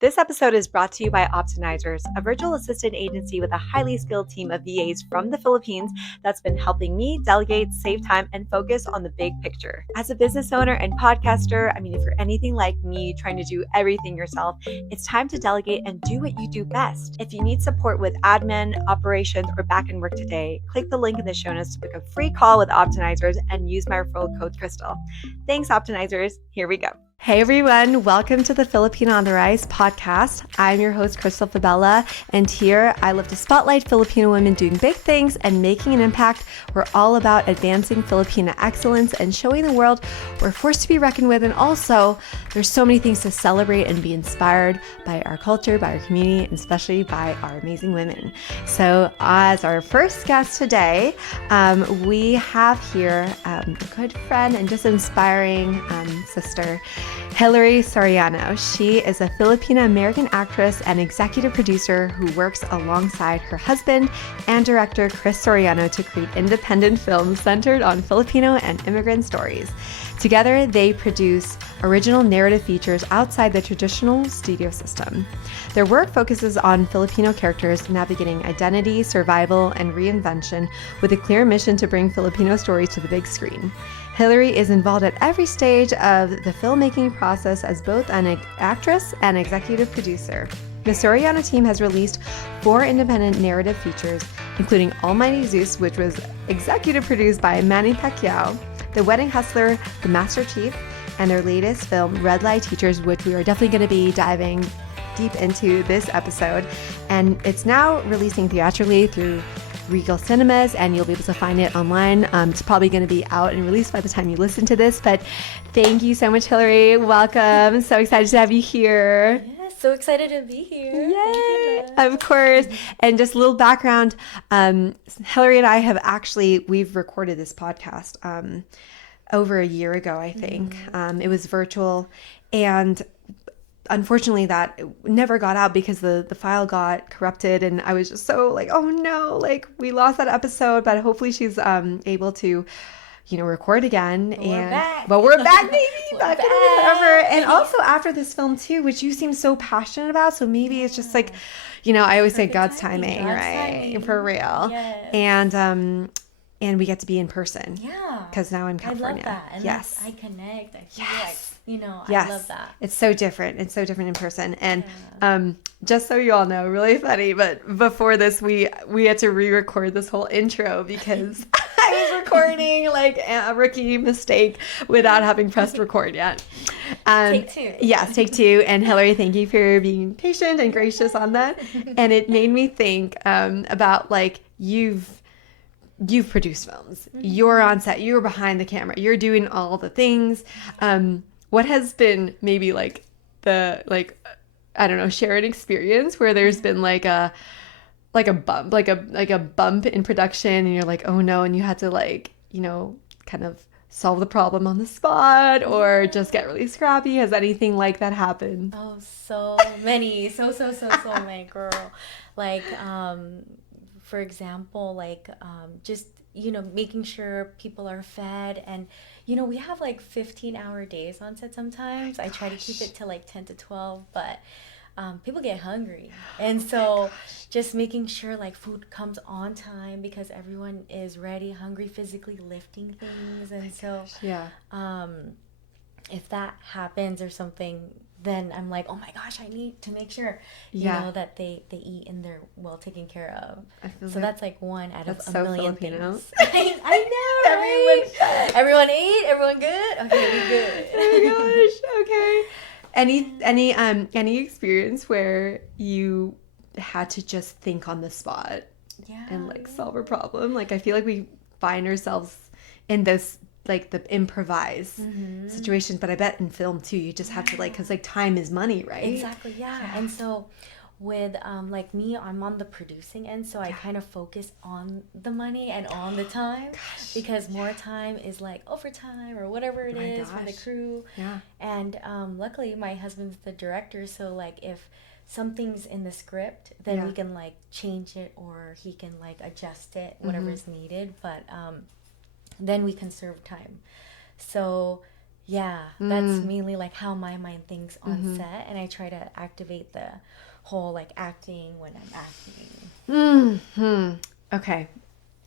This episode is brought to you by Optimizers, a virtual assistant agency with a highly skilled team of VAs from the Philippines that's been helping me delegate, save time, and focus on the big picture. As a business owner and podcaster, if you're anything like me, trying to do everything yourself, it's time to delegate and do what you do best. If you need support with admin, operations, or back-end work today, click the link in the show notes to book a free call with Optimizers and use my referral code Crystal. Thanks, Optimizers. Here we go. Hey everyone, welcome to the Filipino on the Rise podcast. I'm your host, Crystal Fabella, and here I love to spotlight Filipino women doing big things and making an impact. We're all about advancing Filipina excellence and showing the world we're forced to be reckoned with, and also there's so many things to celebrate and be inspired by our culture, by our community, and especially by our amazing women. So as our first guest today, we have here a good friend and just inspiring sister, Hilary Soriano. She is a Filipina-American actress and executive producer who works alongside her husband and director Chris Soriano to create independent films centered on Filipino and immigrant stories. Together, they produce original narrative features outside the traditional studio system. Their work focuses on Filipino characters navigating identity, survival, and reinvention with a clear mission to bring Filipino stories to the big screen. Hilary is involved at every stage of the filmmaking process as both an actress and executive producer. The Soriano team has released 4 independent narrative features, including Almighty Zeus, which was executive produced by Manny Pacquiao, The Wedding Hustler, The Master Chief, and their latest film, Red Light Teachers, which we are definitely going to be diving deep into this episode. And it's now releasing theatrically through Regal Cinemas, and you'll be able to find it online. It's probably going to be out and released by the time you listen to this, but thank you so much, Hilary. Welcome. So excited to have you here. Yeah, so excited to be here. Yay! Of course. And just a little background, Hilary and I we've recorded this podcast over a year ago, I think. It was virtual, and unfortunately that never got out because the file got corrupted, and I was just so like, oh no, like we lost that episode, but hopefully she's able to record again. But we're back, baby. Back in forever. And also after this film too, which you seem so passionate about, so maybe it's just like, I always say God's timing, right? For real. Yes. And we get to be in person. Yeah. Because now I'm in California. I love that. And yes. I connect. I feel like, yes. I love that. It's so different. It's so different in person. And just so you all know, really funny, but before this, we had to re-record this whole intro because I was recording like a rookie mistake without having pressed record yet. Take 2. Yes, take 2. And Hilary, thank you for being patient and gracious on that. And it made me think about like you've produced films. Mm-hmm. You're on set. You're behind the camera. You're doing all the things. What has been maybe like I don't know, share an experience where there's been like a bump, like a bump in production, and you're like, oh no, and you had to like, kind of solve the problem on the spot or just get really scrappy. Has anything like that happened? Oh, so many. So many, girl. Like, for example, like just making sure people are fed, and we have like 15-hour days on set sometimes. I try to keep it to like 10 to 12, but people get hungry, and so just making sure like food comes on time because everyone is ready, hungry, physically lifting things. And if that happens or something, then I'm like, oh my gosh, I need to make sure, that they eat and they're well taken care of. So that's like one out of a million Filipino things. I know, right? Everyone ate? Everyone good? Okay, we good. Oh my gosh, okay. Any experience where you had to just think on the spot and like solve a problem? Like I feel like we find ourselves in those like the improvise situations, but I bet in film too, you just have to like, because like time is money, right? Exactly, yeah. And so with like me, I'm on the producing end, so I kind of focus on the money and on the time, because more time is like overtime or whatever it is for the crew. And luckily my husband's the director, so like if something's in the script, then we can like change it, or he can like adjust it, whatever's needed, but then we conserve time. So Yeah, that's mainly like how my mind thinks on set, and I try to activate the whole like acting when I'm acting. Okay.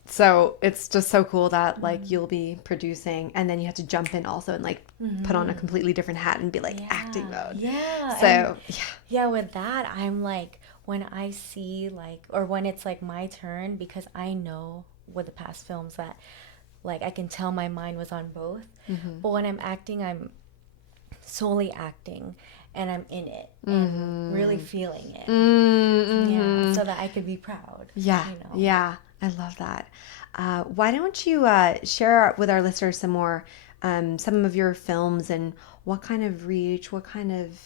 So it's just so cool that like you'll be producing and then you have to jump in also and like put on a completely different hat and be like acting mode. Yeah, and So yeah. yeah, with that, I'm like, when I see like, or when it's like my turn, because I know with the past films that like I can tell my mind was on both. But when I'm acting, I'm solely acting and I'm in it and really feeling it. Yeah, so that I could be proud. Yeah. You know. Yeah. I love that. Why don't you share with our listeners some more, some of your films and what kind of reach, what kind of,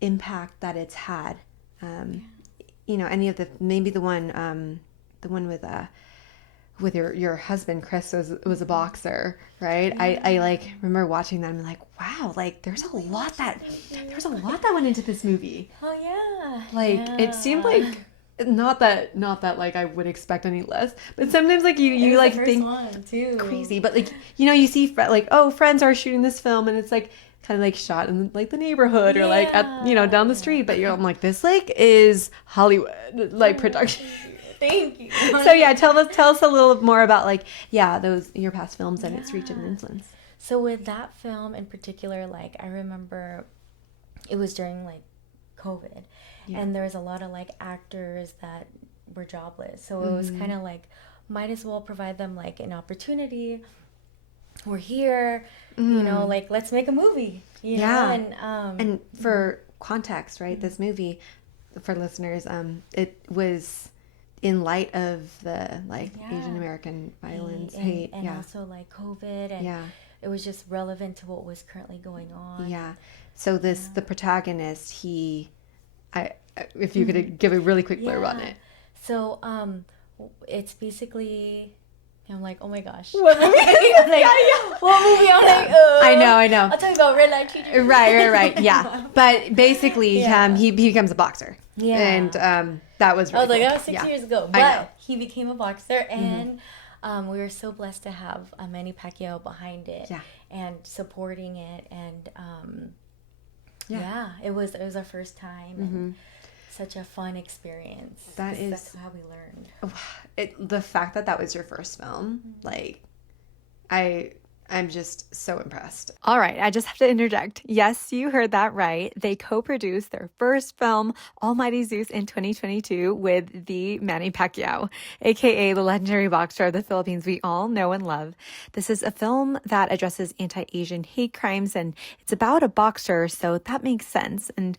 impact that it's had. Any of maybe the one with your husband Chris was a boxer, right? I like remember watching that and I'm like, wow, like there's a lot that went into this movie. Oh yeah. Like it seemed Yeah. like not that like I would expect any less, but sometimes like you It was like the first think one too. crazy, but like you see like, oh, friends are shooting this film and it's like kind of like shot in like the neighborhood or like at down the street, but I'm like, this like is Hollywood like production. Thank you. So yeah, tell us a little more about like those your past films and its reach and influence. So with that film in particular, like I remember it was during like COVID, and there was a lot of like actors that were jobless. So it was kind of like, might as well provide them like an opportunity. We're here, like let's make a movie. You know? And for context, right? This movie, for listeners, it was in light of the like Asian American violence, hate, and also like COVID, and it was just relevant to what was currently going on. Yeah. So the protagonist, if you could give a really quick blurb on it. So it's basically, I'm like, oh my gosh. What movie? I'm like, what movie? I'm like, I know. I'll tell you about Red Light Teacher. Right. Yeah. But basically, he becomes a boxer. Yeah. And that was really I was like, cool. that was 6 years ago. But he became a boxer, and we were so blessed to have Manny Pacquiao behind it and supporting it. And it was our first time. And such a fun experience. That's how we learned. The fact that was your first film, like, I'm just so impressed. All right, I just have to interject. Yes, you heard that right. They co-produced their first film, Almighty Zeus, in 2022 with the Manny Pacquiao, aka the legendary boxer of the Philippines we all know and love. This is a film that addresses anti-Asian hate crimes, and it's about a boxer, so that makes sense. And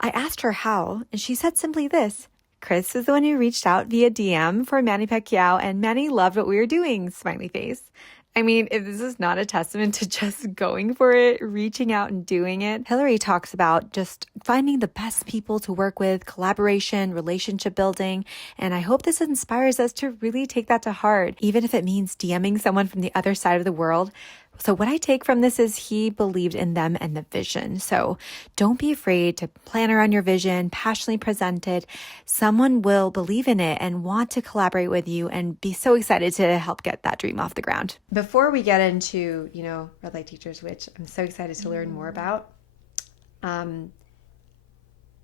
I asked her how, and she said simply this: Chris is the one who reached out via DM for Manny Pacquiao, and Manny loved what we were doing, smiley face. I mean, if this is not a testament to just going for it, reaching out and doing it. Hillary talks about just finding the best people to work with, collaboration, relationship building. And I hope this inspires us to really take that to heart, even if it means DMing someone from the other side of the world. So what I take from this is he believed in them and the vision. So don't be afraid to plan around your vision, passionately present it. Someone will believe in it and want to collaborate with you and be so excited to help get that dream off the ground. Before we get into, Red Light Teachers, which I'm so excited to learn more about,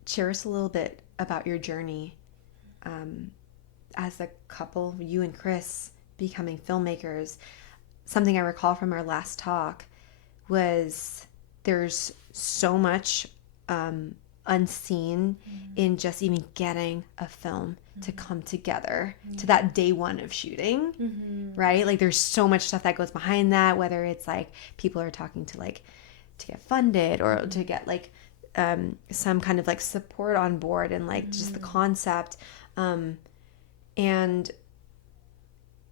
share us a little bit about your journey as a couple, you and Chris becoming filmmakers. Something I recall from our last talk was there's so much unseen in just even getting a film to come together to that day one of shooting, right? Like there's so much stuff that goes behind that, whether it's like people are talking to like to get funded or to get like some kind of like support on board and like just the concept. And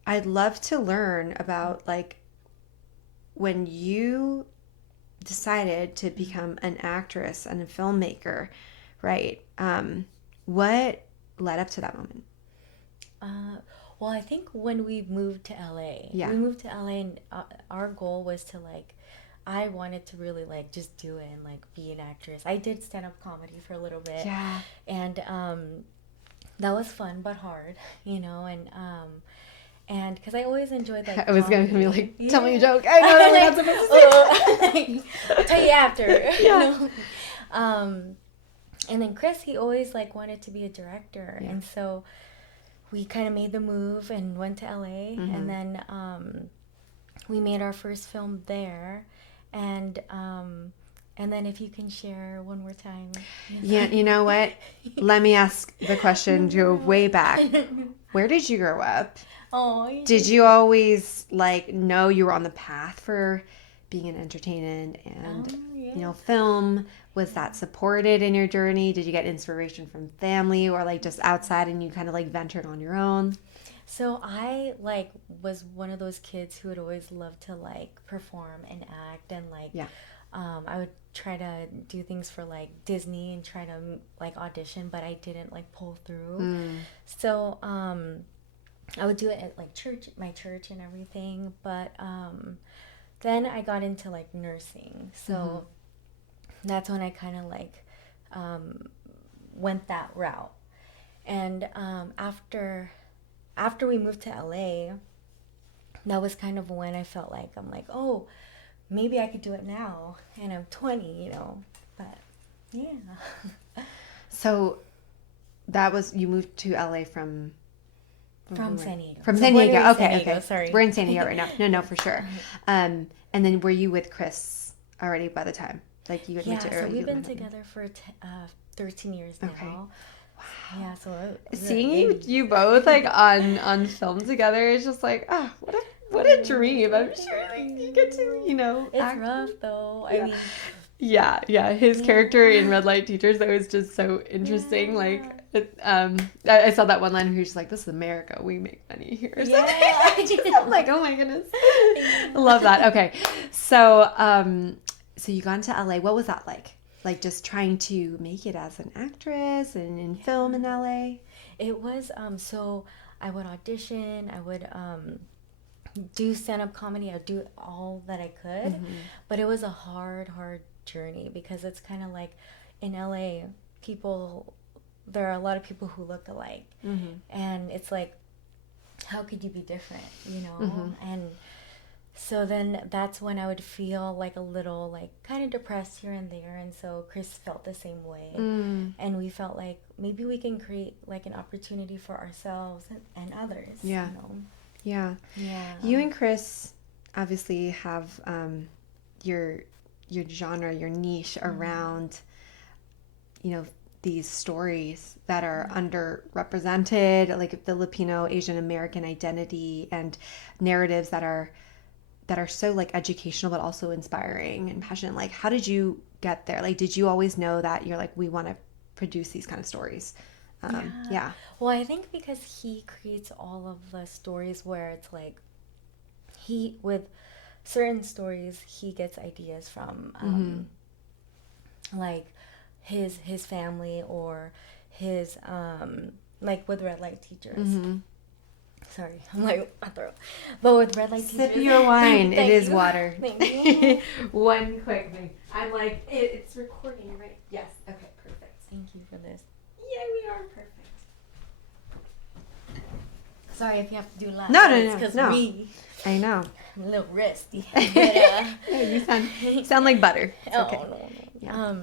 I'd love to learn about like when you decided to become an actress and a filmmaker, right? What led up to that moment? Well, I think when we moved to LA, and our goal was to like, I wanted to really like just do it and like be an actress. I did stand-up comedy for a little bit. And that was fun but hard, And because I always enjoyed like I was going to be comedy. like, tell me a joke. I know we're not supposed to say. I'll tell you after. Yeah. You know? And then Chris, he always like wanted to be a director. Yeah. And so we kind of made the move and went to LA. Mm-hmm. And then we made our first film there. And then if you can share one more time. Yeah, you know what? Let me ask the question, go way back. Where did you grow up? Oh, Did you always like know you were on the path for being an entertainer and you know, film? Was that supported in your journey? Did you get inspiration from family or like just outside and you kind of like ventured on your own? So I like was one of those kids who would always love to like perform and act and like I would try to do things for like Disney and try to like audition, but I didn't like pull through. So I would do it at like my church and everything, but then I got into like nursing. So that's when I kind of like went that route. And after we moved to LA, that was kind of when I felt like I'm like, oh, maybe I could do it now, and I'm 20, you know. But yeah. So that was, you moved to LA from San Diego. From San Diego. San Okay, Diego, okay. sorry. We're in San Diego right now. No, for sure. And then were you with Chris already by the time? Like you had moved to so we've been together for 13 years now. Okay. Wow. Yeah, so seeing you both like on film together is just like, what a dream. I'm sure like you get to, you know, it's act. rough though. Yeah. I mean, yeah, his character in Red Light Teachers, that was just so interesting. Like I saw that one line where he's just like, this is America, we make money here. Or something. I'm like, oh my goodness. I love that. Okay. So so you got into LA. What was that like? Like just trying to make it as an actress and in film in LA? It was so I would audition, I would do stand-up comedy, I'd do all that I could. But it was a hard journey because it's kind of like in LA, there are a lot of people who look alike. And it's like, how could you be different, you know? And so then that's when I would feel like a little like kind of depressed here and there. And so Chris felt the same way. And we felt like maybe we can create like an opportunity for ourselves and others. Yeah. You know? Yeah. Yeah. You and Chris obviously have your genre, your niche around, you know, these stories that are underrepresented, like Filipino, Asian American identity and narratives that are so like educational but also inspiring and passionate. Like, how did you get there? Like, did you always know that you're like, we want to produce these kind of stories? Yeah. Well, I think because he creates all of the stories where it's like with certain stories he gets ideas from like his family or his like with Red Light Teachers. Sorry, I'm like my throat. But with Red Light Teachers, sip your wine. Thank It is you. water. Thank you. One quick thing. I'm like, it's recording, right? Yes. Okay. Perfect. Thank you for this. Yeah, we are perfect. Sorry if you have to do lots. No. Because I know. I'm a little rusty. But, No, you sound like butter. It's okay. No. Yeah.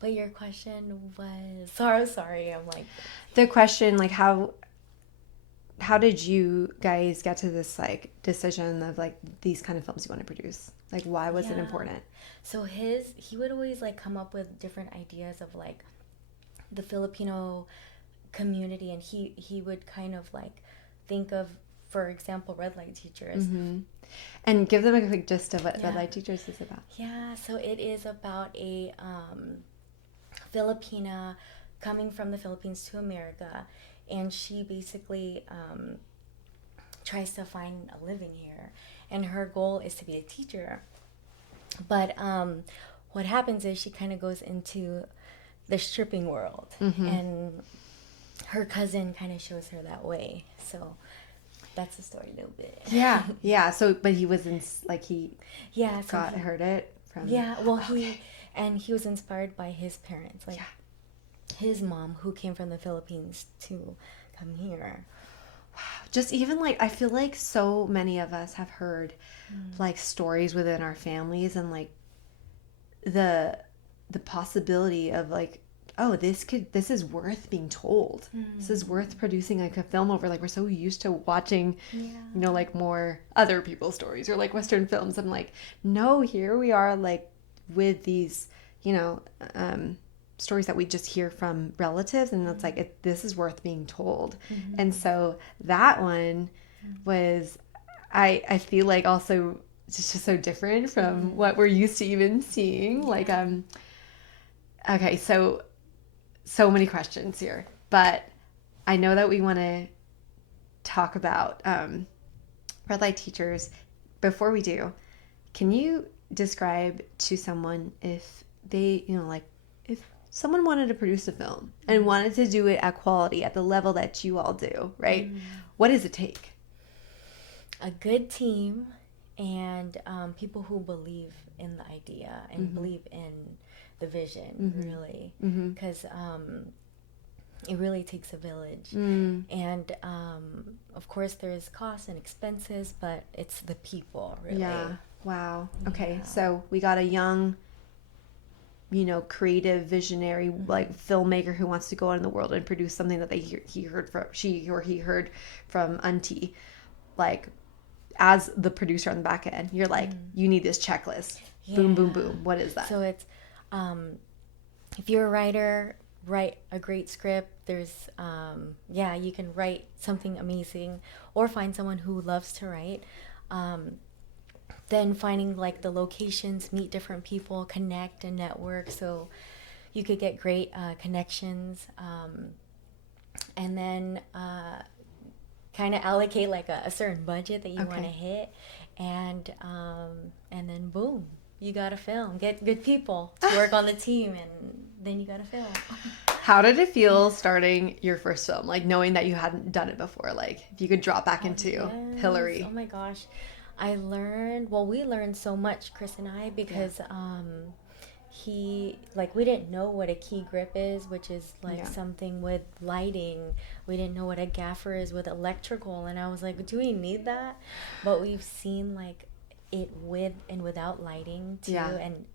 But your question was sorry. I'm like The question, like, how did you guys get to this like decision of like these kind of films you want to produce? Like, why was it important? So he would always like come up with different ideas of like the Filipino community, and he would kind of like think of, for example, Red Light Teachers. And give them a quick gist of what Red Light Teachers is about. Yeah, so it is about a Filipina coming from the Philippines to America, and she basically tries to find a living here, and her goal is to be a teacher. But what happens is she kind of goes into the stripping world, and her cousin kind of shows her that way. So that's the story a little bit. Yeah. So, but he was heard it from. Yeah. Well, he was inspired by his parents, like his mom, who came from the Philippines to come here. Wow. just even like I feel like so many of us have heard like stories within our families, and like the possibility of like, oh, this is worth being told. This is worth producing like a film over. Like we're so used to watching, like more other people's stories or like Western films. I'm like, no, here we are like with these, stories that we just hear from relatives, and it's like this is worth being told. And so that one was, I feel like also it's just so different from what we're used to even seeing. Like okay, so many questions here, but I know that we want to talk about red light teachers. Before we do, can you describe to someone if they, like if someone wanted to produce a film and wanted to do it at quality, at the level that you all do, right? What does it take? A good team and people who believe in the idea and believe in the vision, really, because it really takes a village. And of course there's costs and expenses, but it's the people, really. Yeah. Wow. Okay. So we got a young, creative, visionary, like filmmaker who wants to go out in the world and produce something that he heard from Auntie. Like, as the producer on the back end, you're like, you need this checklist. Boom, boom, boom. What is that? So it's, if you're a writer, write a great script. There's, you can write something amazing, or find someone who loves to write. Then finding like the locations, meet different people, connect and network, so you could get great connections. And then kind of allocate like a certain budget that you want to hit, and then boom, you got a film. Get good people to work on the team, and then you got a film. How did it feel starting your first film? Like knowing that you hadn't done it before, like if you could drop back into Hillary. Oh my gosh. We learned so much, Chris and I, because we didn't know what a key grip is, which is like something with lighting. We didn't know what a gaffer is with electrical, and I was like, do we need that? But we've seen like it with and without lighting too, and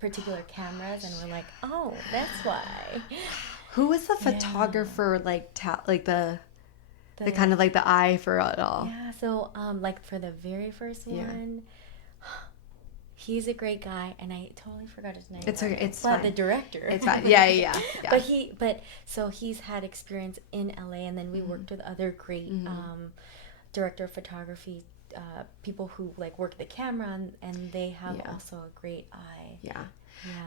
particular cameras, and we're like, oh, that's why. Who was the photographer, like the kind of like the eye for it all? Yeah, so like for the very first one, he's a great guy, and I totally forgot his name. It's okay. It's fine. The director. It's fine. Yeah. But so he's had experience in LA, and then we worked with other great director of photography people who like work the camera, and they have also a great eye. Yeah.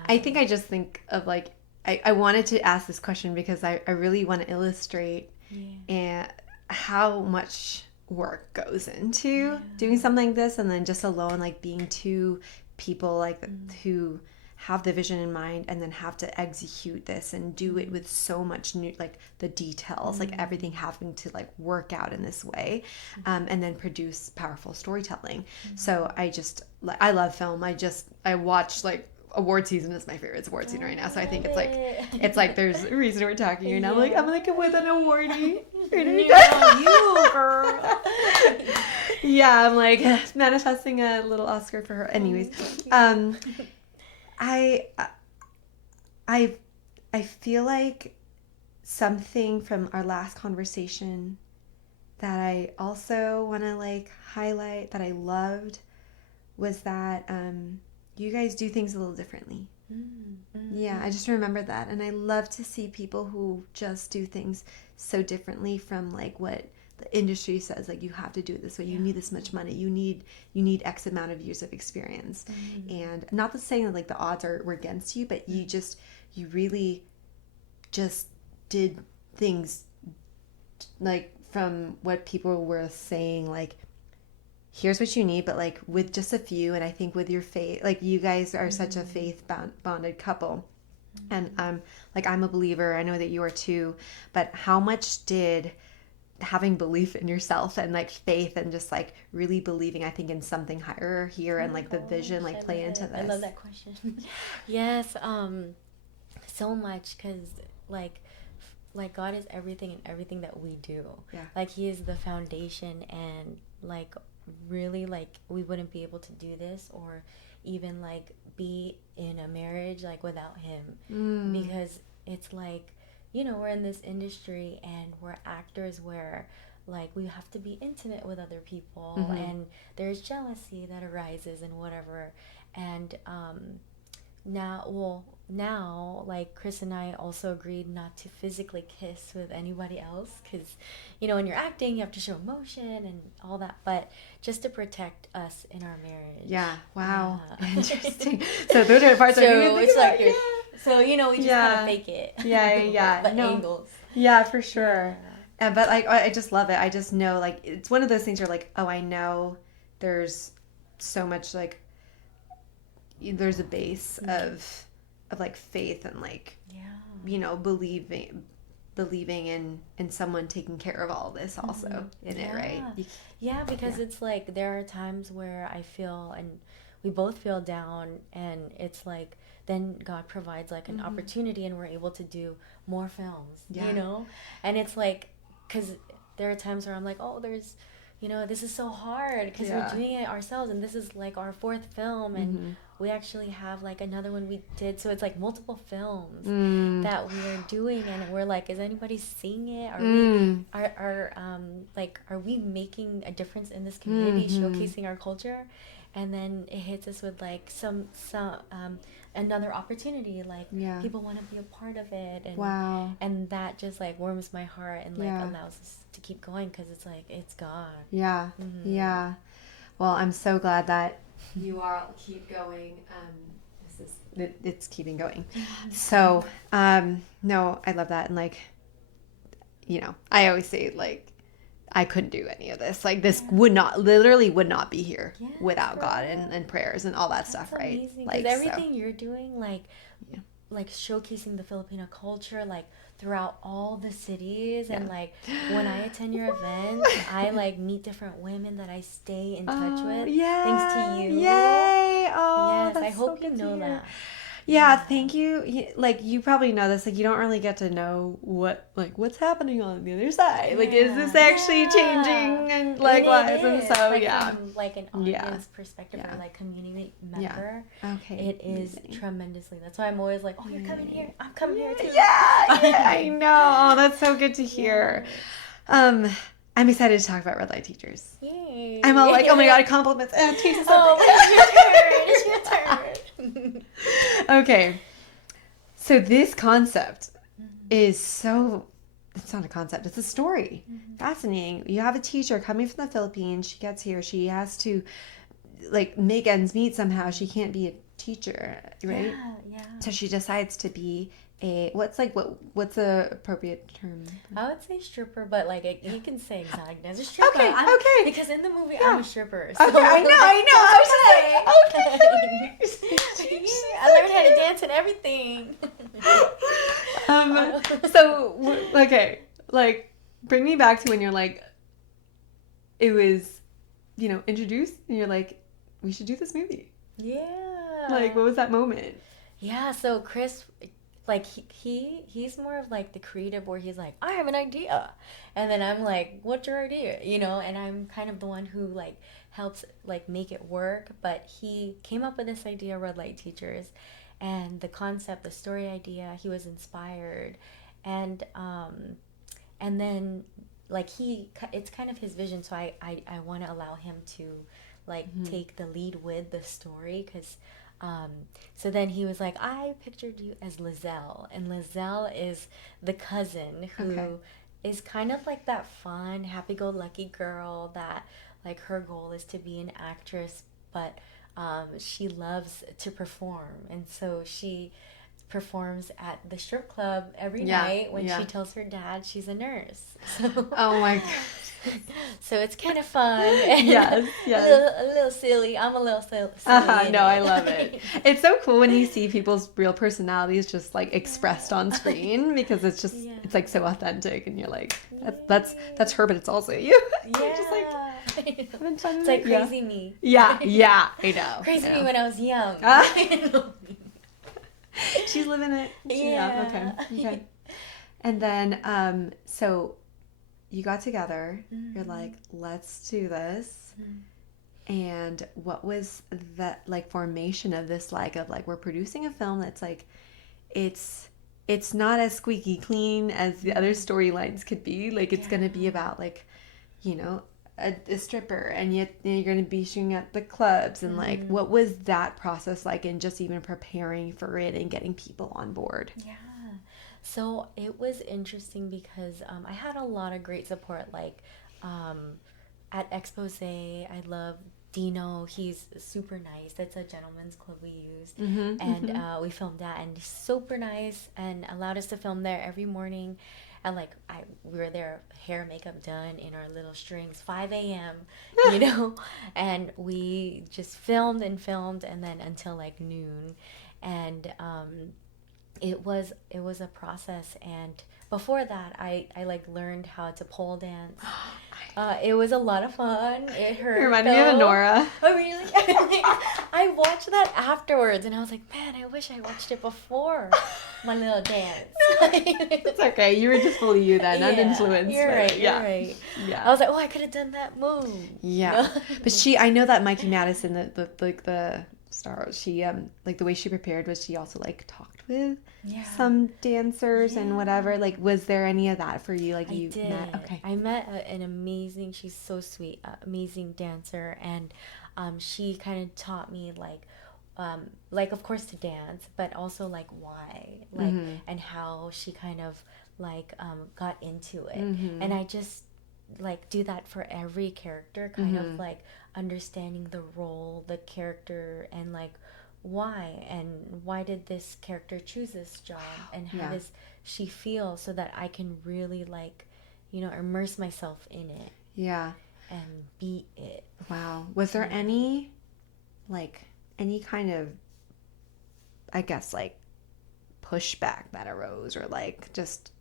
I think I just think of like I wanted to ask this question because I really want to illustrate and how much work goes into doing something like this, and then just alone like being two people like who have the vision in mind and then have to execute this and do it with so much new, like the details, like everything having to like work out in this way, and then produce powerful storytelling. So I love film. I watch like award season is my favorite award season right now. So I think it's like there's a reason we're talking here now. I'm like with an awardee. You girl. Yeah, I'm like manifesting a little Oscar for her. Anyways, I feel like something from our last conversation that I also want to like highlight that I loved was that you guys do things a little differently. Yeah, I just remember that, and I love to see people who just do things so differently from like what the industry says, like you have to do it this way, you need this much money, you need X amount of years of experience. And not to say that like the odds were against you, but you really just did things like from what people were saying, like here's what you need, but like with just a few. And I think with your faith, like you guys are such a faith bonded couple, and like I'm a believer, I know that you are too, but how much did having belief in yourself and like faith and just like really believing, I think, in something higher here and like the vision like play into this? I love that question. Yes, so much, because like like God is everything and everything that we do. Yeah. Like he is the foundation, and like really like we wouldn't be able to do this or even like be in a marriage like without him, because it's like, you know, we're in this industry and we're actors where like we have to be intimate with other people, and there's jealousy that arises and whatever. And now like Chris and I also agreed not to physically kiss with anybody else, because you know when you're acting you have to show emotion and all that, but just to protect us in our marriage. Yeah. Wow. Yeah. Interesting. So those are the parts I didn't So think it's about. like so you know we just kind of fake it. Yeah. But No. angles. Yeah, for sure. But like I just love it. I just know like it's one of those things where like, oh, I know there's so much like there's a base of like faith and like you know believing in someone taking care of all this also in it, right? Yeah, because it's like there are times where I feel, and we both feel down, and it's like then God provides like an opportunity and we're able to do more films, you know? And it's like, because there are times where I'm like, oh, there's, you know, this is so hard because we're doing it ourselves, and this is like our fourth film, and we actually have like another one we did, so it's like multiple films that we are doing, and we're like, is anybody seeing it? Are we making a difference in this community, showcasing our culture? And then it hits us with like some another opportunity, like people want to be a part of it, and and that just like warms my heart and like allows us to keep going, because it's like it's God. Well, I'm so glad that you all keep going. It's keeping going. So no, I love that. And like, you know, I always say like I couldn't do any of this. Like this would not be here without God and prayers and all that stuff, right? Amazing. Like everything you're doing, like showcasing the Filipino culture, like throughout all the cities, and like when I attend your events, I like meet different women that I stay in touch with. Thanks to you. Yay! Oh, yes, I hope you know that. Yeah, thank you. Like you probably know this. Like you don't really get to know what's happening on the other side. Like, is this actually changing and like lives? And so like, from, like an audience perspective or like community member. Okay. It is tremendously. That's why I'm always like, oh, you're coming here. I'm coming here too. Yeah, I know. Oh, that's so good to hear. I'm excited to talk about red light teachers. Yay. I'm all like, oh my God, compliments. It's your turn. Okay. So this concept is so, it's not a concept, it's a story. Fascinating. You have a teacher coming from the Philippines. She gets here. She has to like make ends meet somehow. She can't be a teacher, right? Yeah. So she decides to be what's the appropriate term? I would say stripper, but like you can say exotic dancer. Stripper. Okay. Because in the movie, I'm a stripper. So. Okay, I know. I was just like, okay. I learned how to dance and everything. So, okay, like, bring me back to when you're like, it was, you know, introduced, and you're like, we should do this movie. Yeah. Like, what was that moment? Yeah, so Chris, like, he's more of, like, the creative where he's like, I have an idea. And then I'm like, what's your idea? You know, and I'm kind of the one who, like, helps, like, make it work. But he came up with this idea, Red Light Teachers, and the concept, the story idea, he was inspired. And then, like, it's kind of his vision, so I want to allow him to, like, take the lead with the story, because... so then he was like, I pictured you as Lizelle, and Lizelle is the cousin who is kind of like that fun, happy-go-lucky girl that, like, her goal is to be an actress, but she loves to perform, and so she performs at the strip club every night when she tells her dad she's a nurse. So, oh my gosh. So it's kind of fun. And yes. A little silly. I'm a little silly. No, I love it. It's so cool when you see people's real personalities just like expressed on screen, because it's just it's like so authentic, and you're like, that's her, but it's also you. You're just like having fun. It's like crazy me. Yeah, I know. Crazy me when I was young. She's living it. Okay. And then, so you got together. You're Mm-hmm. like, let's do this. Mm-hmm. And what was that like formation of this like of like we're producing a film that's like it's not as squeaky clean as the other storylines could be. Like it's gonna be Yeah. about like, you know, a stripper and yet you're gonna be shooting at the clubs and like Mm-hmm. what was that process like and just even preparing for it and getting people on board? Yeah. So it was interesting because I had a lot of great support. Like um, at Expose, I love Dino. He's super nice. That's a gentleman's club we used. Mm-hmm, And mm-hmm. we filmed that, and he's super nice and allowed us to film there every morning. And like we were there, hair, makeup done in our little strings, 5 a.m. You know, and we just filmed, and then until like noon, and it was a process. And before that I like learned how to pole dance. It was a lot of fun. It You hurt reminded me of though. Nora. Oh really? I watched that afterwards and I was like, man, I wish I watched it before my little dance. It's okay. You were just fully you then, Yeah, uninfluenced. you're By right, it. you're Yeah. right. I Yeah. was like, oh, I could have done that move. Yeah. But I know that Mikey Madison, the star, she like the way she prepared was she also like talked with Yeah. some dancers and whatever. Yeah. Like, was there any of that for you? Like, I you did. met? Okay. I met an amazing, she's so sweet, amazing dancer, and she kind of taught me like of course to dance, but also like why, like, Mm-hmm. and how she kind of like got into it, Mm-hmm. and I just like do that for every character, kind of Mm-hmm. like understanding the role, the character, and like why and why did this character choose this job and how Yeah. does she feel, so that I can really like, immerse myself in it Yeah. and be it. Wow. Was there Yeah. like, any kind of, I guess, like, pushback that arose or, like, just,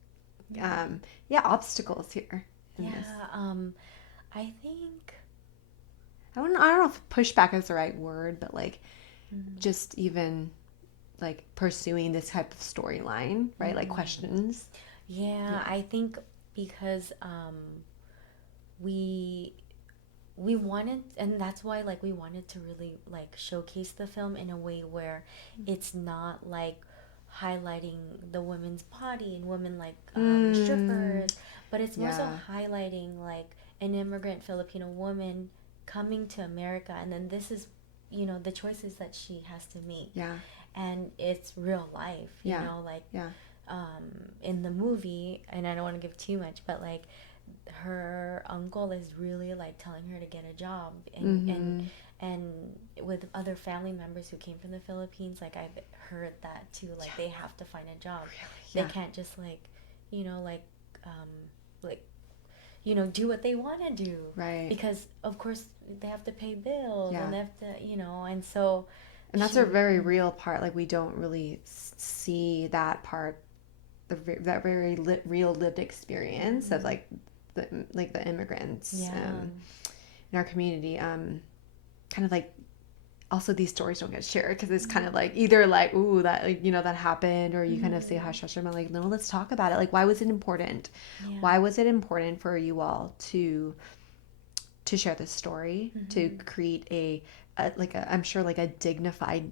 Yeah. obstacles here in Yeah. this? I think. I don't know if pushback is the right word, but, like, Mhm. just even, like, pursuing this type of storyline, right? Like, Mhm. questions. Yeah, Yeah. I think because we we wanted, and that's why like we wanted to really like showcase the film in a way where it's not like highlighting the women's body and women like Mm, strippers, but it's more so yeah. highlighting like an immigrant Filipino woman coming to America, and then this is, the choices that she has to make, Yeah. and it's real life, Yeah. like Yeah. in the movie, and I don't want to give too much, but like her uncle is really like telling her to get a job, and Mm-hmm. and with other family members who came from the Philippines, like I've heard that too, like they have to find a job. They Yeah. can't just like, like um like do what they want to do, Right. because of course they have to pay bills, Yeah. and they have to, and so And that's she. a very real part. Like, we don't really see that part, that very real lived experience of like the immigrants Yeah. in our community. Kind of like also these stories don't get shared because it's kind of like either like, ooh, that, like, that happened, or you kind of say hush hush. I'm like, no, let's talk about it. Like, why was it important? Yeah. Why was it important for you all to share this story, to create I'm sure like a dignified,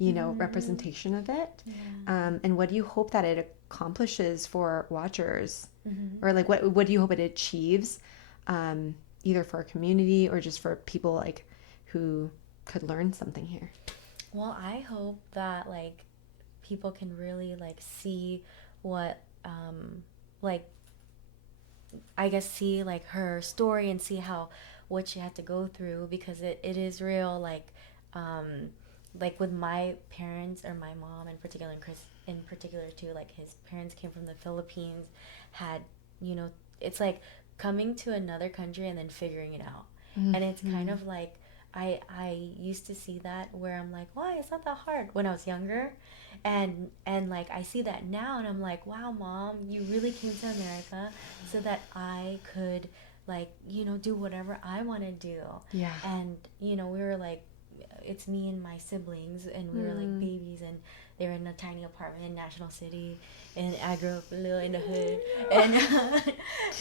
representation of it? Yeah. And what do you hope that it accomplishes for watchers, Mm-hmm. or like what do you hope it achieves, either for a community or just for people like who could learn something here? Well, I hope that like people can really like see what like I guess see like her story and see how what she had to go through, because it is real, like with my parents, or my mom in particular, and Chris in particular too, like his parents came from the Philippines, had, it's like coming to another country and then figuring it out. And it's kind of like I used to see that where I'm like, why, it's not that hard, when I was younger, and like I see that now and I'm like, wow, mom, you really came to America so that I could like, do whatever I want to do. Yeah. And we were like, it's me and my siblings, and we were like babies, and they were in a tiny apartment in National City, and I grew up a little in the hood, and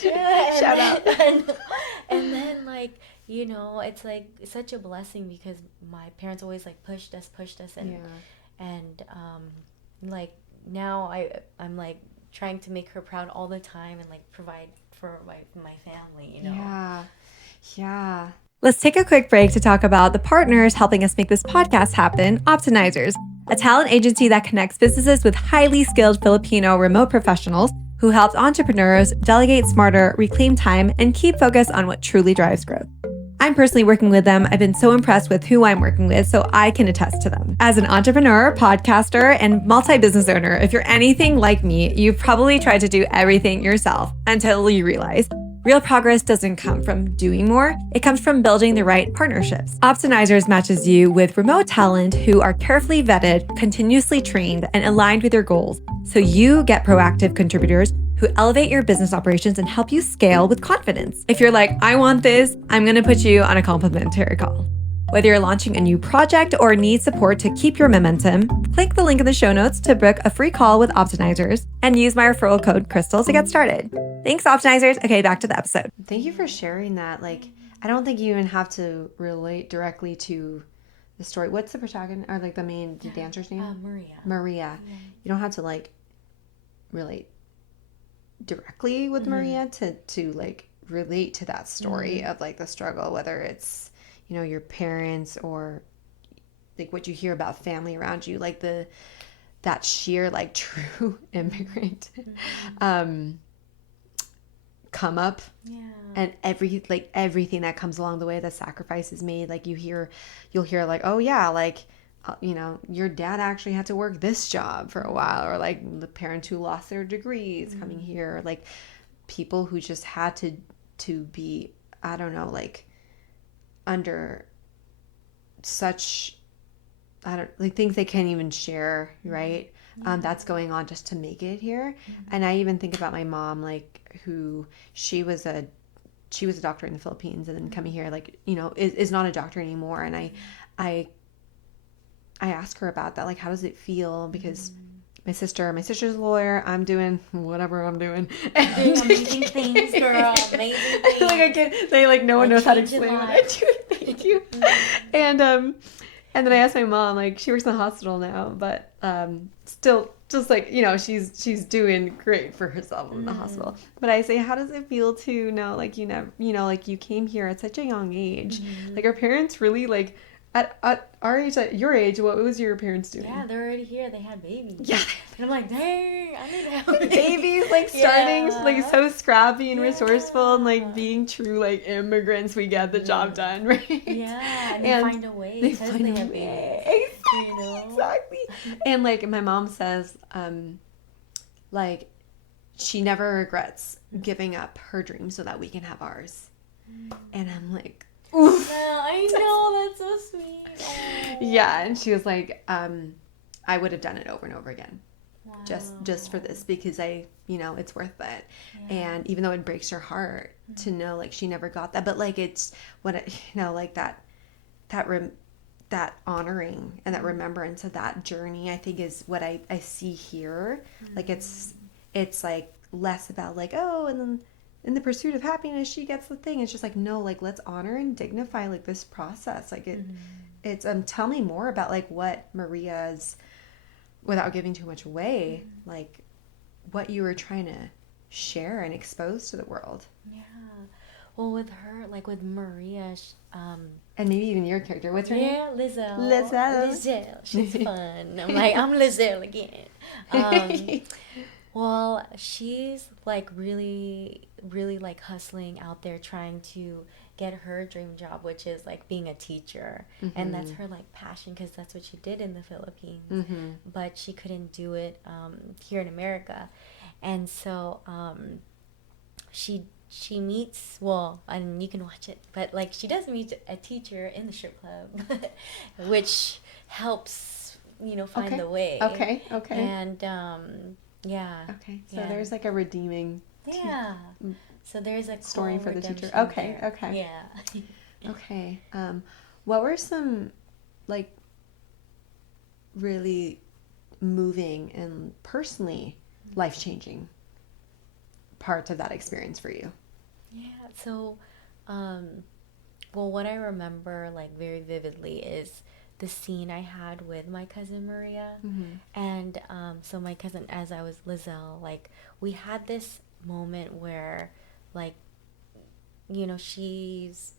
yeah, Shout out. And then like, you know, it's like such a blessing because my parents always like pushed us, and like now I'm like trying to make her proud all the time and like provide for my family, you know. Yeah. Yeah. Let's take a quick break to talk about the partners helping us make this podcast happen, Optimizers, a talent agency that connects businesses with highly skilled Filipino remote professionals who helps entrepreneurs delegate smarter, reclaim time, and keep focus on what truly drives growth. I'm personally working with them. I've been so impressed with who I'm working with, so I can attest to them. As an entrepreneur, podcaster, and multi-business owner, if you're anything like me, you've probably tried to do everything yourself until you realize real progress doesn't come from doing more. It comes from building the right partnerships. Optimizers matches you with remote talent who are carefully vetted, continuously trained, and aligned with your goals, so you get proactive contributors who elevate your business operations and help you scale with confidence. If you're like, I want this, I'm gonna put you on a complimentary call. Whether you're launching a new project or need support to keep your momentum, click the link in the show notes to book a free call with Optimizers and use my referral code Crystal to get started. Thanks, Optimizers. Okay, back to the episode. Thank you for sharing that. Like, I don't think you even have to relate directly to the story. What's the protagonist or like the dancer's name? Maria. Maria. Yeah. You don't have to like relate directly with Maria to like relate to that story of like the struggle, whether it's, you know, your parents or like what you hear about family around you, like that sheer like true immigrant come up, and everything that comes along the way, the sacrifice is made. Like you'll hear like, oh yeah, like you know, your dad actually had to work this job for a while, or like the parents who lost their degrees coming here, or like people who just had to be, I don't know, like under such, I don't like things they can't even share, right? That's going on just to make it here. And I even think about my mom, like who she was a doctor in the Philippines, and then coming here, like, you know, is not a doctor anymore. And I ask her about that, like, how does it feel? Because my sister's a lawyer. I'm doing whatever I'm doing. Doing amazing things, girl. Amazing things. Like they like no one knows how to explain what I do. Thank you. And then I asked my mom, like, she works in the hospital now, but still just like, you know, she's doing great for herself in the hospital. But I say, how does it feel to know, like, you know, like you came here at such a young age? Like, our parents really, like, at our age, at your age, what was your parents doing? Yeah, they're already here. They had babies. Yeah. And I'm like, dang, I need to have babies. Babies, like, starting, like, so scrappy and resourceful, and, like, being true, like, immigrants, we get the job done, right? Yeah, and they find a way because they have babies. Exactly, you know? exactly. And, like, my mom says, like, she never regrets giving up her dream so that we can have ours. And I'm like, oof. Yeah, I know, that's so sweet. Oh. Yeah, and she was like, I would have done it over and over again. Wow. Just for this, because you know, it's worth it. Yeah. And even though it breaks her heart to know, like, she never got that, but like, it's what it, you know, like that honoring and that remembrance of that journey, I think, is what I see here. Like, it's like less about like, oh, and then in the pursuit of happiness she gets the thing. It's just like, no, like, let's honor and dignify like this process. Like it's tell me more about like what Maria's, without giving too much away, like what you were trying to share and expose to the world. Yeah. Well, with her, like with Maria, and maybe even your character, what's her name? Yeah, Lizelle. Lizelle. She's fun. I'm like, I'm Lizelle again. Well, she's like really, really like hustling out there, trying to get her dream job, which is like being a teacher. And that's her like passion, because that's what she did in the Philippines. But she couldn't do it here in America. And so she meets, well, and you can watch it, but like she does meet a teacher in the strip club, which helps, you know, find the way. Okay. And yeah. Okay. So there's like a redeeming. Yeah. So there's a story for the teacher. Okay. There. Okay. Yeah. Okay. What were some like really moving and personally life-changing parts of that experience for you? Yeah. So, well, what I remember like very vividly is the scene I had with my cousin Maria. And so my cousin, as I was Lizelle, like we had this moment where like, you know, she's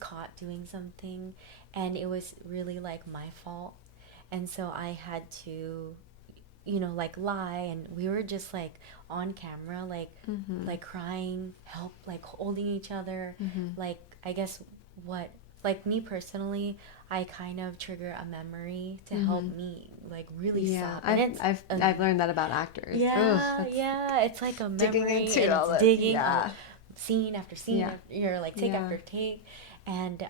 caught doing something and it was really like my fault. And so I had to, you know, like lie, and we were just like on camera like crying, help, like holding each other. Like I guess what, like me personally, I kind of trigger a memory to help me like really Yeah, stop. And I've learned that about actors. yeah, yeah, it's like a digging memory, into and all it's that. digging Yeah. scene after scene, Yeah. you're like take Yeah. after take. And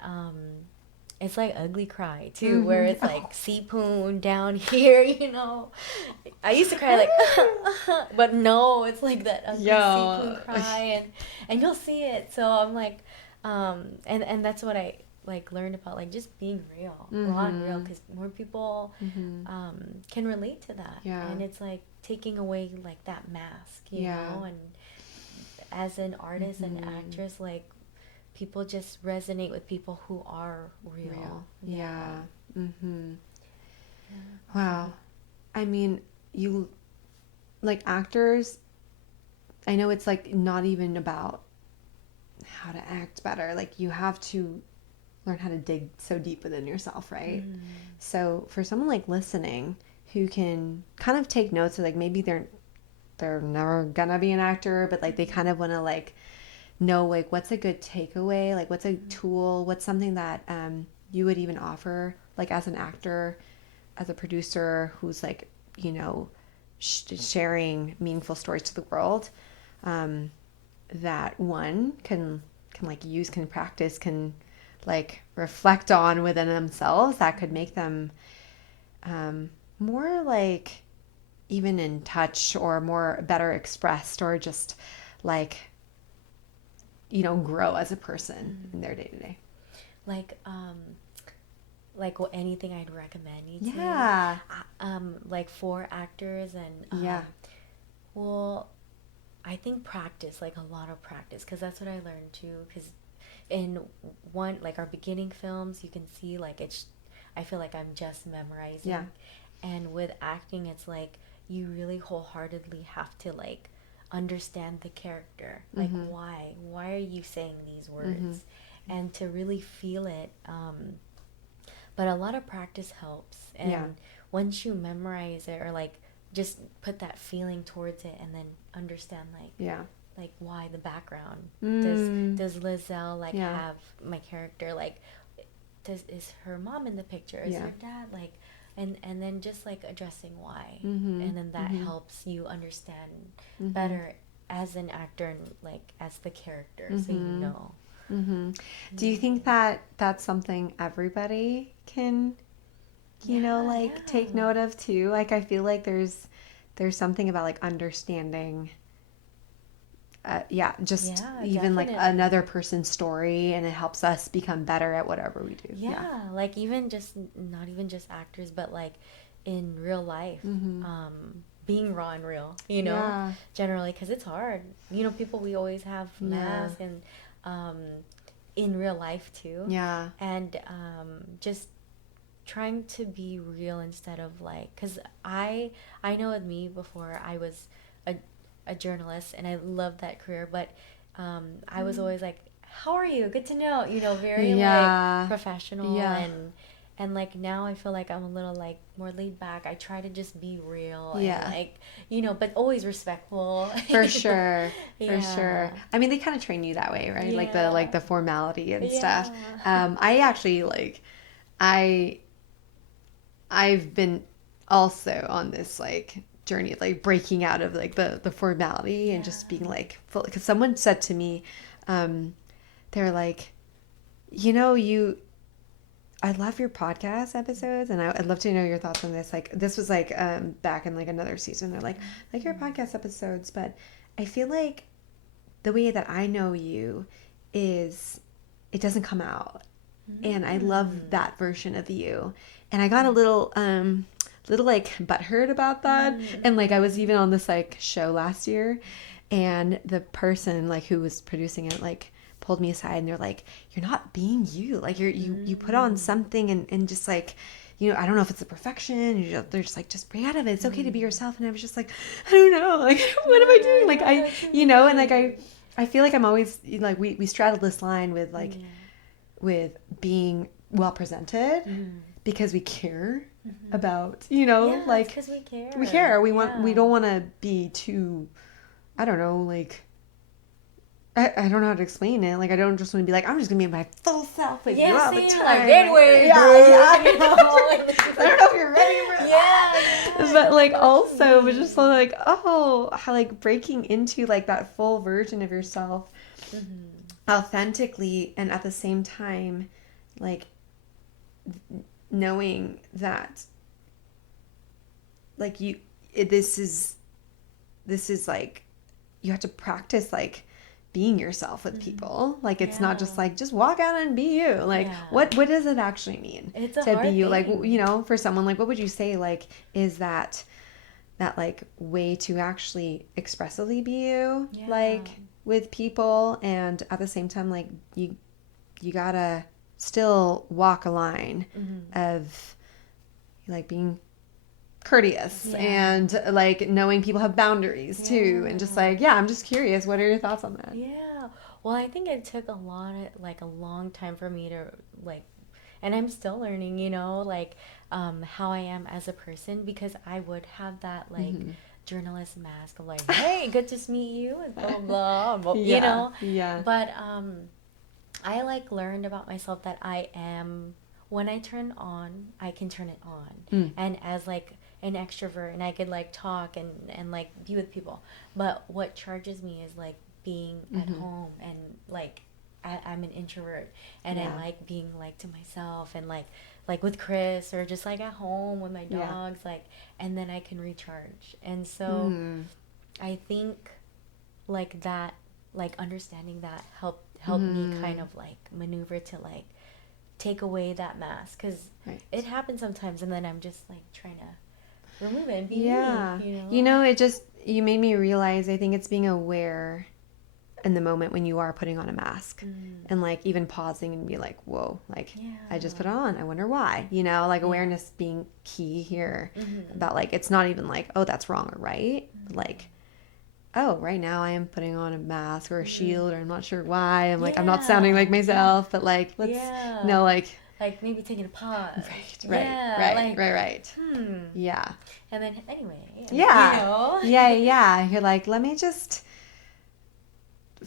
it's like ugly cry too, where it's like seapoon down here, you know. I used to cry like but no, it's like that ugly seapoon cry, and you'll see it. So I'm like and that's what I like learned about, like just being real, raw and real, because more people can relate to that. And it's like taking away like that mask, you know. And as an artist and actress, like people just resonate with people who are real. Yeah. Wow. I mean, you, like actors, I know it's like not even about how to act better. Like you have to learn how to dig so deep within yourself, right? So for someone like listening who can kind of take notes of like maybe they're never gonna be an actor, but like they kind of want to like know like what's a good takeaway, like what's a tool, what's something that you would even offer like as an actor, as a producer who's like, you know, sharing meaningful stories to the world, that one can like use, can practice, can like reflect on within themselves, that could make them more like even in touch or more better expressed, or just like, you know, grow as a person in their day to day. Like what, anything I'd recommend you to? Yeah. Like for actors and well, I think practice, like a lot of practice, because that's what I learned too. Because in one, like our beginning films, you can see like it's, I feel like I'm just memorizing. Yeah. And with acting, it's like you really wholeheartedly have to like understand the character, like why are you saying these words, and to really feel it. But a lot of practice helps, and once you memorize it, or like just put that feeling towards it, and then understand like why the background, does Lizelle like have my character, like is her mom in the picture, is her dad, like, and then just like addressing why, and then that helps you understand better as an actor and like as the character, so you know. Do you think that that's something everybody can, you know, like take note of too? Like I feel like there's something about like understanding even definitely. like another person's story, and it helps us become better at whatever we do. Like even just not even just actors, but like in real life, being raw and real, you know, generally, because it's hard, you know, people, we always have masks, and in real life too, and just trying to be real instead of like, because I know with me, before I was a journalist, and I loved that career, but I was always like, how are you, good to know, you know, very like professional, and like now I feel like I'm a little like more laid back. I try to just be real, and like, you know, but always respectful. For sure. For sure. I mean, they kind of train you that way, right? Like the formality and stuff. I actually like, I've been also on this like journey of like breaking out of like the formality and just being like full, because someone said to me, they're like, you know, I love your podcast episodes, and I'd love to know your thoughts on this. Like, this was like back in like another season. They're like your podcast episodes, but I feel like the way that I know you is it doesn't come out, and I love that version of you. And I got a little little like butthurt about that. And like I was even on this like show last year, and the person like who was producing it like pulled me aside and they're like, you're not being you, like you put on something and just like, you know, I don't know if it's a perfection, they're just like, just break out of it, it's okay to be yourself. And I was just like, I don't know, like what am I doing, like I, you know, and like I feel like I'm always like we straddle this line with like with being well presented because we care about, you know, like because we care. we want, we don't want to be too, I don't know, like I don't know how to explain it. Like I don't just want to be like, I'm just gonna be my full self with you all the time. Like, anyway, yeah. you know, I don't know if you're ready for that. But like also was just like, oh, how like breaking into like that full version of yourself authentically, and at the same time like knowing that like this is like you have to practice like being yourself with people. Like it's not just like just walk out and be you. Like what does it actually mean to be you? Thing. Like, you know, for someone, like what would you say like is that like way to actually expressively be you like with people, and at the same time like you gotta still walk a line of like being courteous and like knowing people have boundaries too, and just like I'm just curious, what are your thoughts on that? Well, I think it took a long time for me to like, and I'm still learning, you know, like how I am as a person, because I would have that like journalist mask of like, hey, good to meet you and blah blah, you know. But I like learned about myself that I am, when I turn on, I can turn it on, and as like an extrovert, and I could like talk and like be with people. But what charges me is like being at home, and like I'm an introvert, and I like being like to myself, and like with Chris, or just like at home with my dogs, like, and then I can recharge. And so I think like that, like understanding that helped me kind of like maneuver to like take away that mask, because it happens sometimes, and then I'm just like trying to remove it and be me, you know, it just, you made me realize, I think it's being aware in the moment when you are putting on a mask, and like even pausing and be like, whoa, like I just put it on, I wonder why, you know, like awareness being key here, about like it's not even like, oh, that's wrong or right, like, oh, right now I am putting on a mask or a shield, or I'm not sure why, I'm like, I'm not sounding like myself, but like let's you know, like maybe taking a pause. Right. Yeah. And then anyway. You know? You're like, let me just,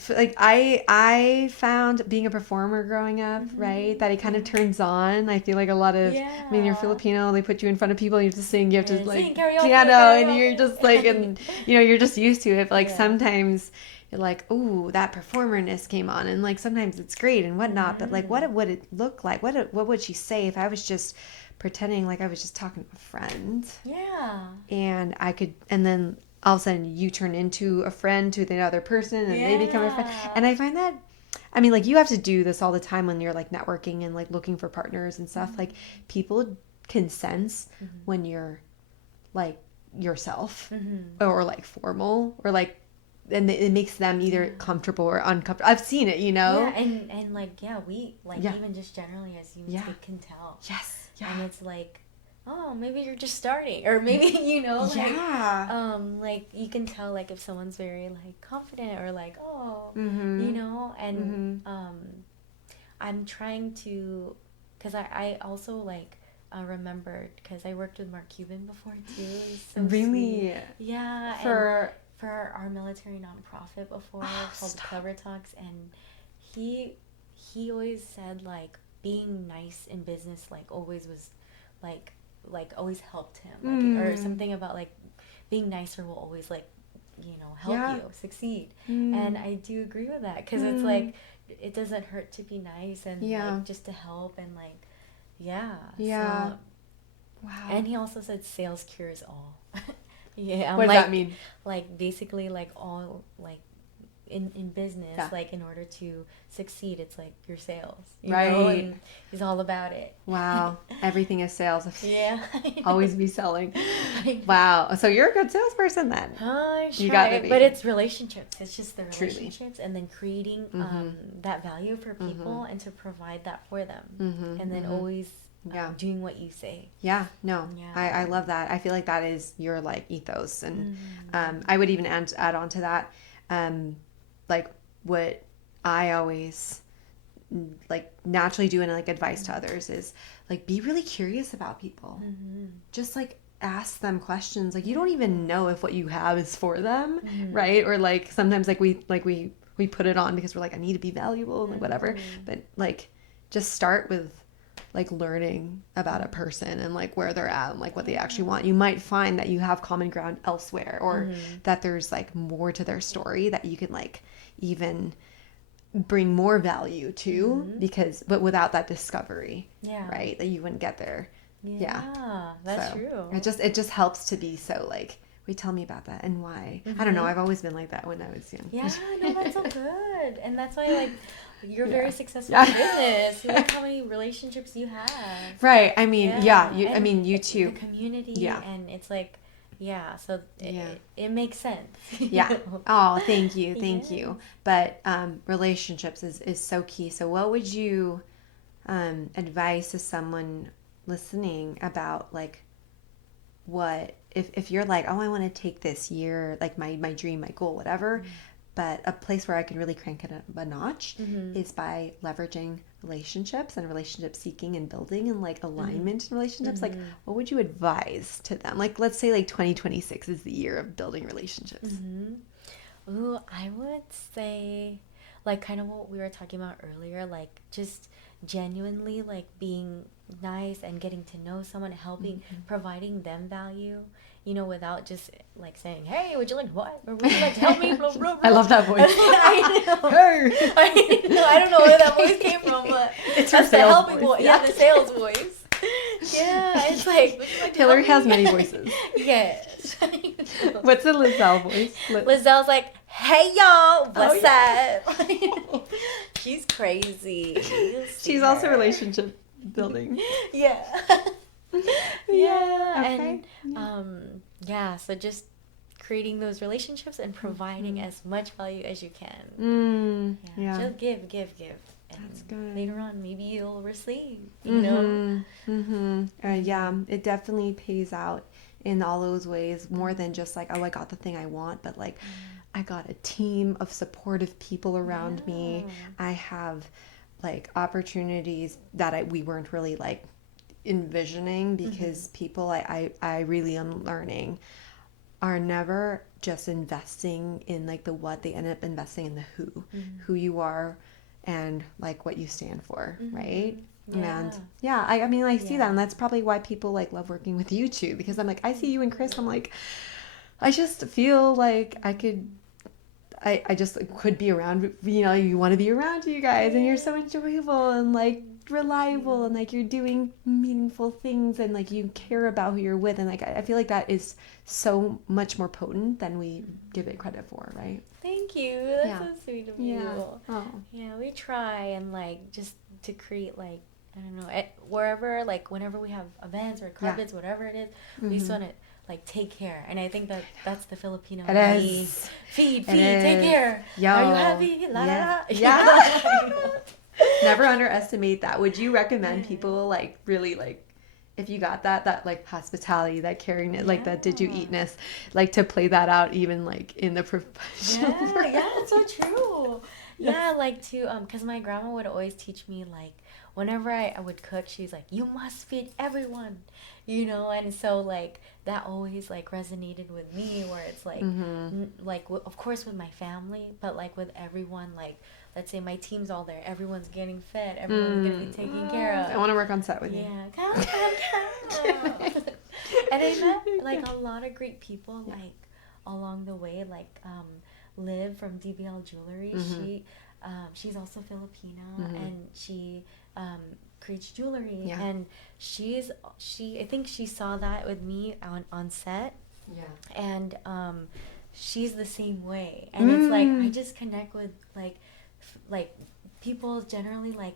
like I found being a performer growing up, right, that it kind of turns on. I feel like a lot of, I mean, you're Filipino, they put you in front of people, you have to sing, you have to like piano, and you're just like, and you know, you're just used to it. But like sometimes you're like, oh, that performerness came on, and like sometimes it's great and whatnot, but like what would it look like? What would she say if I was just pretending like I was just talking to a friend? And I could, and then all of a sudden you turn into a friend to the other person, and they become a friend. And I find that, I mean, like you have to do this all the time when you're like networking and like looking for partners and stuff. Like people can sense when you're like yourself, or like formal, or like, and it makes them either comfortable or uncomfortable. I've seen it, you know? And like, we like, even just generally as humans, they can tell. And it's like, oh, maybe you're just starting, or maybe, you know, like, like you can tell like if someone's very like confident, or like, oh, you know, and I'm trying to, because I also like remembered, because I worked with Mark Cuban before too. So really? Sweet. For our military nonprofit before, called Clever Talks, and he always said like being nice in business like always was like always helped him, like, or something about like being nicer will always like, you know, help you succeed. And I do agree with that, because it's like it doesn't hurt to be nice, and like just to help, and like so, wow. And he also said sales cures all. What does that mean? Like basically like all like in business, Yeah. like in order to succeed, it's like your sales, Right. and he's all about it. Wow. Everything is sales. Yeah. Always be selling. I know. Wow. So you're a good salesperson then. I You try gotta it, be. but it's relationships. It's just the Truly. relationships, and then creating that value for people and to provide that for them, and then always Yeah. doing what you say. Yeah, no, Yeah. I love that. I feel like that is your like ethos, and I would even add on to that, like what I always like naturally do and like advice to others is like be really curious about people. Just like ask them questions. Like you don't even know if what you have is for them, right? Or like sometimes like we put it on because we're like I need to be valuable and like whatever. But like just start with like learning about a person and like where they're at and like what they actually want. You might find that you have common ground elsewhere, or that there's like more to their story that you can like even bring more value to, because but without that discovery, right, that you wouldn't get there. That's So true. it just helps to be so like, wait, tell me about that and why. I don't know, I've always been like that when I was young. Yeah, no, that's so good. And that's why, like, you're very successful in business. Look how many relationships you have. Right. I mean, you, I And mean, you too. the community, and it's like, so it makes sense. Yeah. Oh, thank you. Thank you. But relationships is so key. So what would you advise to someone listening about like what if you're like, oh, I want to take this year, like my dream, my goal, whatever, but a place where I can really crank it up a notch is by leveraging relationships and relationship seeking and building and like alignment in relationships. Like what would you advise to them? Like let's say like 2026 is the year of building relationships. Ooh, I would say like kind of what we were talking about earlier, like just genuinely like being nice and getting to know someone, helping, providing them value, you know, without just like saying, hey, would you like what? Or would you like to help me? Blah, blah, blah. I love that voice. I know. Hey. I don't know where that voice came from, but It's your that's the sales helping voice. voice. Yeah, the sales voice. Yeah, it's like, would you like to Hillary help has me? many voices. Yes. What's the Lizelle voice? Lizelle's like, hey y'all, what's yeah. up? She's crazy. You'll see She's also her. relationship building. Yeah. Yeah. Okay. And so just creating those relationships and providing as much value as you can. Yeah. Just give. And That's good. later on, maybe you'll receive, you know? Yeah, it definitely pays out in all those ways, more than just like, oh, I got the thing I want, but like I got a team of supportive people around me. I have like opportunities that we weren't really like envisioning, because people I really am learning are never just investing in like the what, they end up investing in the who you are and like what you stand for, right? And I mean I see that, and that's probably why people like love working with you too, because I'm like, I see you and Chris, I'm like, I just feel like I just could be around, you know, you want to be around you guys, and you're so enjoyable and like reliable, and like you're doing meaningful things, and like you care about who you're with, and like I feel like that is so much more potent than we give it credit for, right? Thank you. That's so sweet of you. Oh. Yeah, we try and like just to create like, I don't know, wherever, like whenever we have events or carpets, whatever it is, we just want to like take care. And I think that's the Filipino It way. is. Feed, It take is. care. Yo. Are you happy? La la la. Yeah. Never underestimate that. Would you recommend people like really like, if you got that like hospitality, that caringness, like that did you eatness, like to play that out even like in the professional world? Yeah, it's so true. Yeah, like to because my grandma would always teach me like whenever I would cook, she's like, you must feed everyone, you know. And so like that always like resonated with me, where it's like like of course with my family, but like with everyone, like let's say my team's all there, everyone's getting fed, everyone's gonna be taken care of. I want to work on set with you. Yeah, come. And I met like a lot of great people like along the way, like Liv from DBL Jewelry. She's also Filipino, and she creates jewelry, and she I think she saw that with me on set, and she's the same way, and it's like I just connect with like people generally like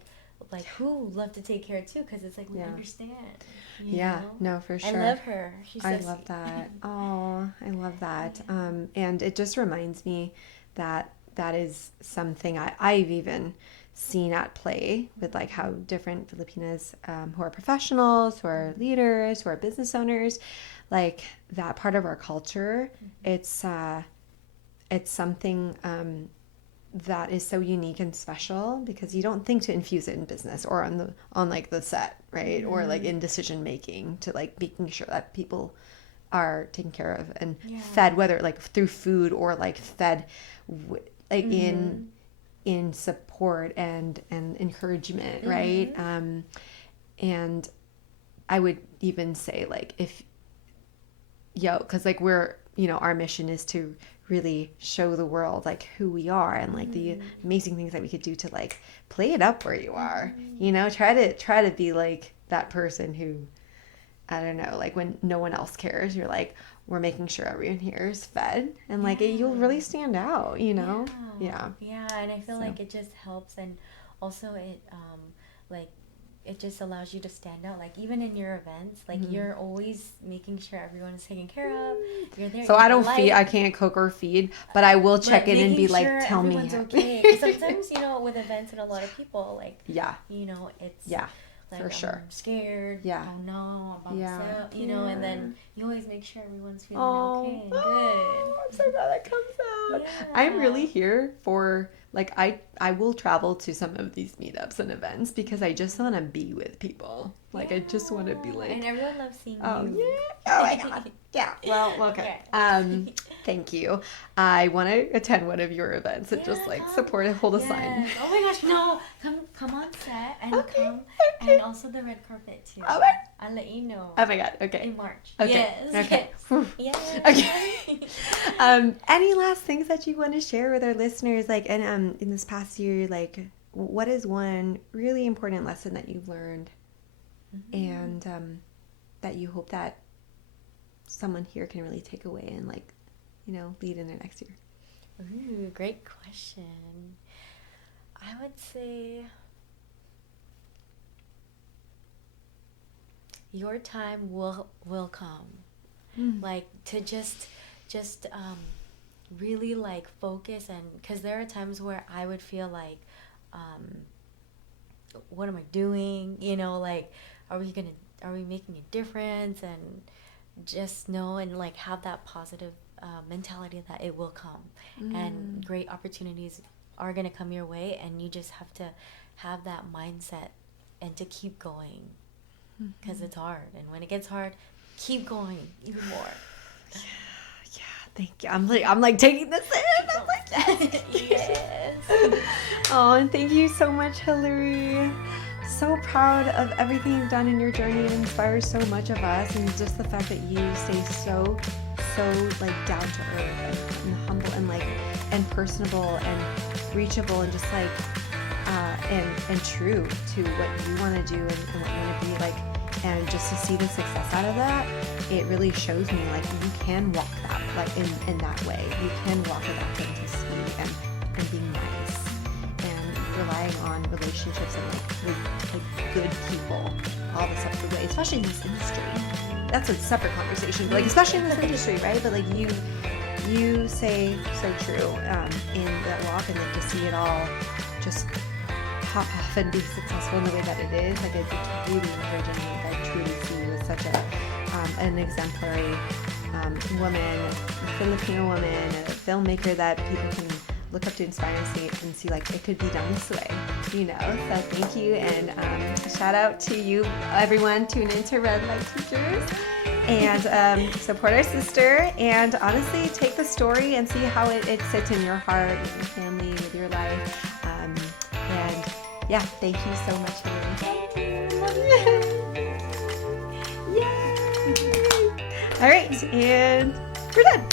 who love to take care too, because it's like we understand. You know? No, for sure. I love her. She's so I love that. Oh, I love that. And it just reminds me that that is something I've even seen at play with like how different Filipinas who are professionals, who are leaders, who are business owners, like that part of our culture. It's something that is so unique and special because you don't think to infuse it in business or on like the set, right? Or like in decision making, to like making sure that people are taken care of and fed, whether like through food or like fed like in support and encouragement, right? And I would even say like because like we're, our mission is to really show the world like who we are and like the amazing things that we could do to like play it up where you are, try to be like that person who, I don't know, like when no one else cares, you're like, we're making sure everyone here is fed, and like you'll really stand out, Yeah, and I feel like it just helps, and also it like it just allows you to stand out, like even in your events, like you're always making sure everyone is taken care of. You're there. So I can't cook or feed, but I will check in and be like, tell me. Okay. 'Cause sometimes, with events and a lot of people, like, it's like, for sure. I'm scared. Yeah. Oh no, I'm upset. And then you always make sure everyone's feeling okay and good. I'm so glad that comes out. Yeah. I'm really here for like I will travel to some of these meetups and events because I just want to be with people. Like I just want to be like. And everyone loves seeing you. Oh my god. Yeah. Well, okay. Thank you. I want to attend one of your events and just like support and hold a sign. Oh my gosh, no. Come on set and come. And also the red carpet too. Okay. I'll let you know. Oh my god. Okay. In March. Okay. Yes. Okay. Yes. Okay. Any last things that you want to share with our listeners, like, and in this past year, like, what is one really important lesson that you've learned, and that you hope that someone here can really take away and like, lead in their next year? Ooh, great question. I would say your time will come. Like to just really like focus, and because there are times where I would feel like what am I doing, like are we making a difference, and just know and like have that positive mentality that it will come, and great opportunities are going to come your way, and you just have to have that mindset and to keep going, because it's hard, and when it gets hard, keep going even more. Yeah, thank you. I'm like taking this in. I'm like, yes. Oh, and thank you so much, Hillary. So proud of everything you've done in your journey. It inspires so much of us, and just the fact that you stay so like down to earth and humble and like and personable and reachable and just like and true to what you want to do and what you want to be like. And just to see the success out of that, it really shows me like you can walk that like in that way. You can walk with authenticity and being nice and relying on relationships and like good people all the steps of the way, especially in this industry. That's a separate conversation, but like especially in this industry, right? But like you say so true in that walk, and like to see it all just pop off and be successful in the way that it is, like it's really encouraging. Like I truly see you as such an exemplary woman, a Filipino woman, a filmmaker that people can look up to, inspire and see like it could be done this way, So thank you, and shout out to you, everyone. Tune into Red Light Teachers and support our sister, and honestly take the story and see how it sits in your heart, with your family, with your life. And yeah, thank you so much, Hillary. Thank you. Love you. Yay! All right, and we're done.